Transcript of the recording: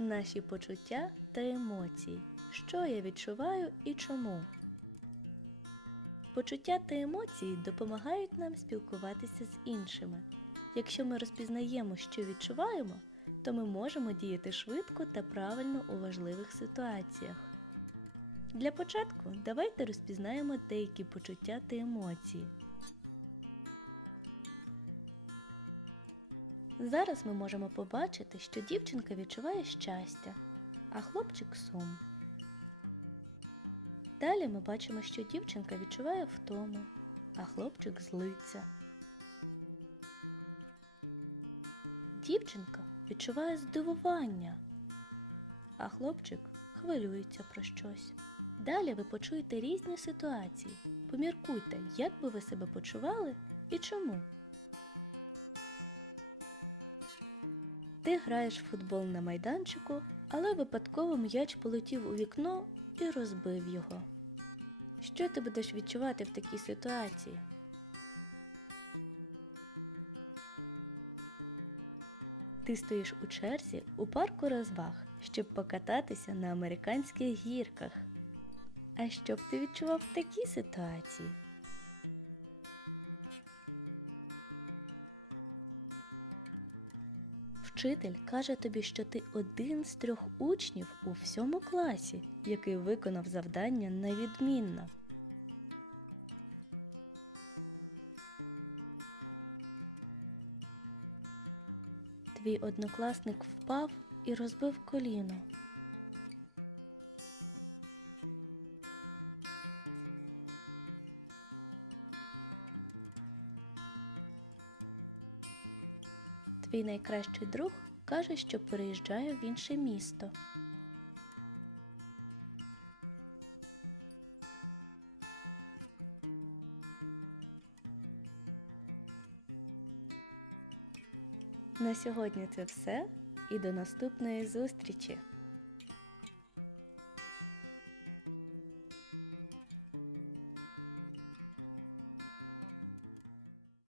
Наші почуття та емоції. Що я відчуваю і чому? Почуття та емоції допомагають нам спілкуватися з іншими. Якщо ми розпізнаємо, що відчуваємо, то ми можемо діяти швидко та правильно у важливих ситуаціях. Для початку давайте розпізнаємо деякі почуття та емоції. Зараз ми можемо побачити, що дівчинка відчуває щастя, а хлопчик сум. Далі ми бачимо, що дівчинка відчуває втому, а хлопчик злиться. Дівчинка відчуває здивування, а хлопчик хвилюється про щось. Далі ви почуєте різні ситуації. Поміркуйте, як би ви себе почували і чому. Ти граєш в футбол на майданчику, але випадково м'яч полетів у вікно і розбив його. Що ти будеш відчувати в такій ситуації? Ти стоїш у черзі у парку розваг, щоб покататися на американських гірках. А що б ти відчував в такій ситуації? Вчитель каже тобі, що ти один з трьох учнів у всьому класі, який виконав завдання невідмінно. Твій однокласник впав і розбив коліно. Твій найкращий друг каже, що переїжджає в інше місто. На сьогодні це все і до наступної зустрічі!